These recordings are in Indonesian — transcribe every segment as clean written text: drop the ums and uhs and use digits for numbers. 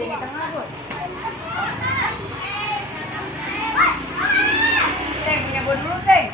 di tengah, Bud. Teng, punya Bud dulu, Teng.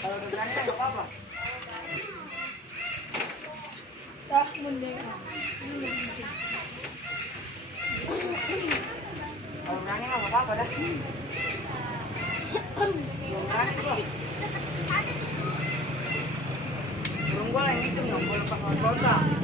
Kalau udah berani kan nggak apa-apa. Tak mending. Kalau berani mah nggak apa-apa dah. Belum berani gua. Belum gua yang itu nggak boleh pakai